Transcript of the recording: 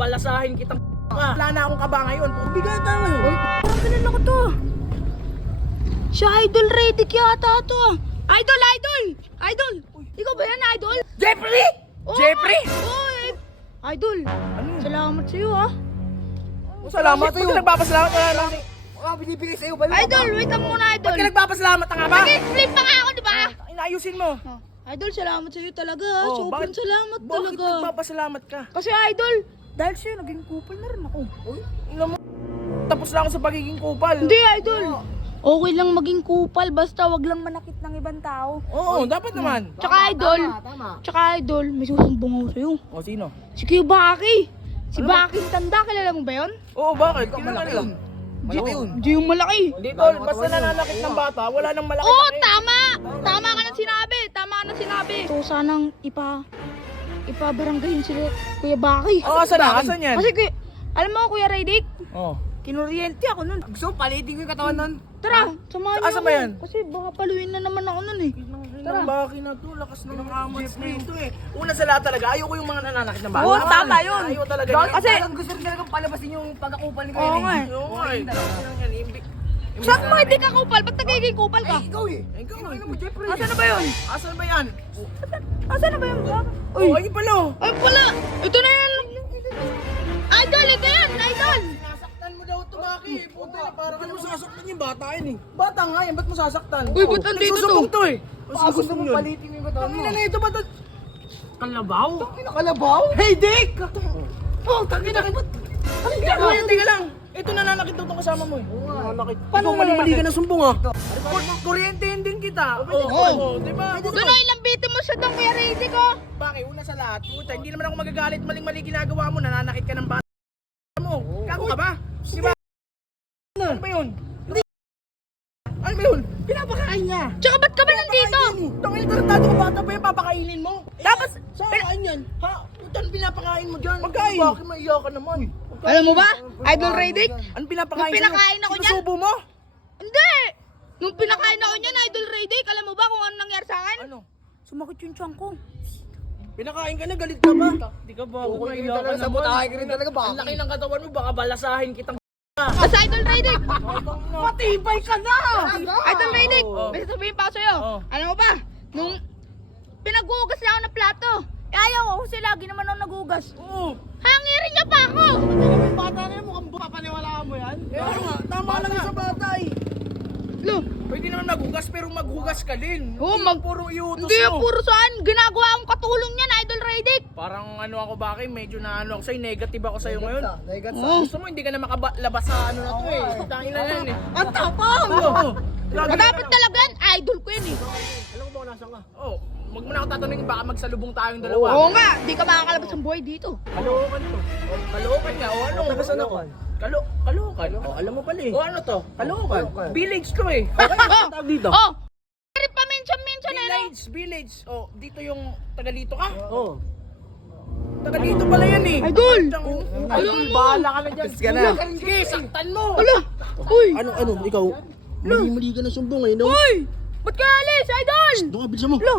babalasahin kitang wala na akong kaba ngayon. Bigay tayo ngayon. Ganun ako to. Si Idol Redick yata to. Idol! Idol! Ikaw ba yan, Idol? Jeffrey! Oo, Jeffrey! Oy! Idol! Salamat sa'yo, ha? Salamat sa'yo. Ba't ka nagpapasalamat? Wala lang. Binibigay sa'yo. Idol, wait lang muna, Idol. Ba't ka nagpapasalamat nga ba? Nag-flip pa nga ako, di ba? Inaayusin mo. Idol, salamat sa'yo talaga, ha? Sobrang salamat Bakit talaga. nagpapasalamat ka? Kasi, Idol, dahil sa'yo, naging kupal na rin ako. Uy, ina mo. Tapos na ako sa pagiging kupal. Hindi, Idol. Okay lang maging kupal, basta wag lang manakit ng ibang tao. Oo, dapat naman. Tsaka, Idol, tsaka, Idol, may susumbong ako sa'yo. O, sino? Si Kuya Baki. Si Baki Tanda, kilala mo ba yun? Oo, bakit? Malaki yun. Malaki yun. Hindi yung malaki. Dito, basta nananakit ng bata, wala nang malaki. Oo, tama! Tama ka nang sinabi. Tama ka nang sinabi. So, sanang ipabaranggayin sila Kuya Baki. Oo, asan na? Asan yan? Kasi, alam mo, Kuya Redick, Oo. kinuryente ako nun. Gusto, palitin ko yung katawan nun. Tara, samahan niyo Asa ako. ba yan? Kasi baka paluin na naman ako nun eh. Tara. Baki na to, lakas ng amats nito eh. Una sa lahat talaga, ayoko yung mga nananakit ng bata. Oo, tama yun. Ayaw talaga Bakit? niya. Kasi, Parang gusto rin talagang palabasin yung pagkakupal ni Oo Kuya nga Redick. eh. Oo nga eh. saan mo hindi ka kupal? Ba't nagiging kupal ka? Ay, ikaw eh. Ikaw Ano mo, Jeffrey? Asan na ba yun? Asan ba yan? Asan na ba yun? Uy! Oh, ayun pala. Ay pala! Ito na yan! Idol! Ito yan! Idol! Sinasaktan mo daw ito, Baki. Puta na, parang ano mo sasaktan yung bata yun eh. Bata nga yan, ba't mo sasaktan? Uy, ba't nandito to? Susubok to eh. Baka gusto mo palitin ko yung katawan mo. Tangina na ito, ba't? Kalabaw? Kalabaw? Hey, Dick! Oh, tangina na. Anong ginagawa yan? Tingnan lang. Ito nananakit daw itong kasama mo eh. Nananakit. Paano Ikaw mali-mali ka nananakit? na sumbong ah. Kuryentehin din kita. Oo, di ba? Doon ilang bitin mo siya doon, Kuya Redick, oh! Bakit? Una sa lahat, puta, hindi naman ako magagalit. Maling-mali ginagawa mo. Nananakit ka ng bata mo. Gago ka ba? Di ba? Ano ba yun? Hindi. Ano ba yun? Pinapakain niya. Tsaka ba't ka ba nandito? Tangin, tarantado ka bata pa yan, papakainin mo. Tapos, Saan yan? Ha? Putan, pinapakain mo dyan. Magkain. Bakit maiyak ka naman? alam mo ba? Idol Redick? Ano pinapakain Nung pinakain ako niyan? Sinusubo mo? Hindi! Nung pinakain ako niyan, Idol Redick, alam mo ba kung ano nangyari sa akin? Ano? Sumakit yung tiyan ko. Pinakain ka na, galit ka ba? Hindi ka ba? Okay rin talaga, sabotahe ka rin talaga. Ang laki ng katawan mo, baka balasahin kitang Basta Idol Redick! matibay ka na! Idol Redick! Oo. May sasabihin pa ako sa'yo. Oo. Alam mo ba? Nung pinaghugas lang ako ng plato, ayaw ko kasi lagi naman ako naghugas. Oo. Hangirin niya pa ako! Yung bata na yan, mukhang papaniwalaan mo yan? Kaya nga, tama lang yung sa bata eh. Lo, Pwede naman maghugas pero maghugas ka din. Oo, Hindi puro iutos hindi mo. yung puro saan. Ginagawa akong katulong niyan, Idol Redick. Parang ano ako Baki, medyo na ano ako sa'yo, negative ako sa'yo ngayon. Naigat sa. Oo. Gusto mo hindi ka na makalabas sa ano na to eh. Tangin na yan eh. Ang tapang! Oo. Dapat talaga yan, idol ko yun eh. Alam ko ba kung nasan ka? Oo. Wag mo na ako tatanungin, baka magsalubong tayong dalawa. Oo nga, di ka makakalabas ng buhay dito. Kalookan to. Kalookan nga. O ano? Tagasan ako. Kalookan. O alam mo pala eh. O ano to? Kalookan. Village to eh. Okay, Oh, tawag dito. oh! Pero pa mention eh. no? Village. O, dito yung taga dito ka? Oo. Taga dito pala yan eh. Idol! Idol, bahala ka na dyan. Tapos ka na. Sige, saktan mo. Ala! Uy! Ano, ikaw? Mali-mali ka na sumbong eh, no? Uy! Ba't ka alis, Idol? Doon ka, bilisan mo. Lo!